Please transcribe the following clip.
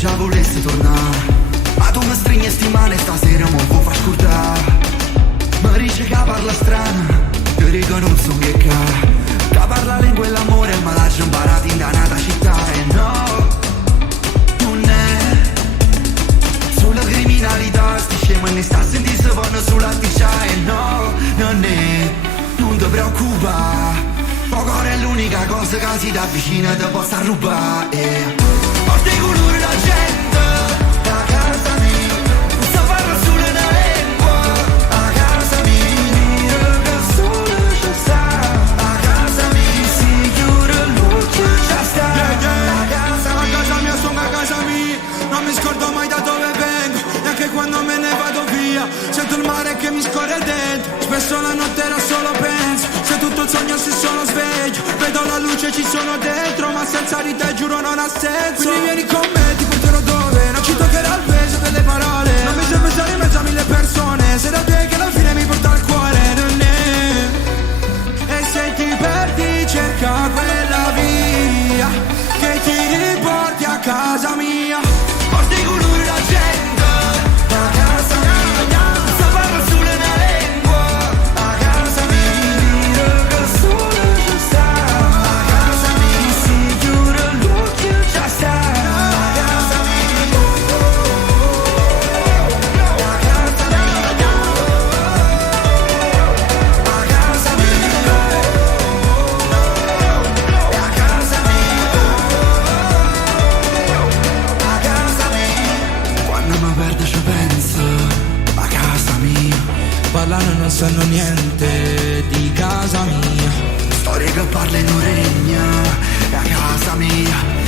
già volesse tornare. Ma tu mi stringi sti male stasera mo può far scordare. Mi dice che parla strana, ti dico non so che che parla lingua e l'amore ma lascia imparati in danata città. E no, non è sulla criminalità, sti scemo e ne sta a sentire se vanno sulla ticcia. E no, non è, non ti preoccupare, poco è l'unica cosa che si ti avvicina e ti possa rubare. Porti colore la gente a casa mia, non so parla solo una lingua a casa mia, che solo ci sta a casa mia, si chiude il luce già sta a casa mia, sono a casa mia, non mi scordo mai da dove vengo, neanche quando me ne vado via, sento il mare che mi scorre dentro, spesso la notte era solo penso, se tutto il sogno si sono sveglio, vedo la luce ci sono dentro, ma senza di te giuro non ha senso. Quindi vieni con me, ti porterò dove non ci toccherà il peso delle parole, non mi serve stare in mezzo a mille persone, se da te che alla fine mi porta al cuore, non è. E se ti perdi cerca quella via che ti riporti a casa mia. Porti con lui la gente a casa mia, sta parla solo una lingua a casa mia, che solo ci sta a casa mia, si chiude l'occhio già sta a casa mia, a casa mia, a casa mia, a casa mia. Quando mi perdo ci penso a casa mia, parlano e non sanno niente di casa mia, storie che parlano regna a casa mia.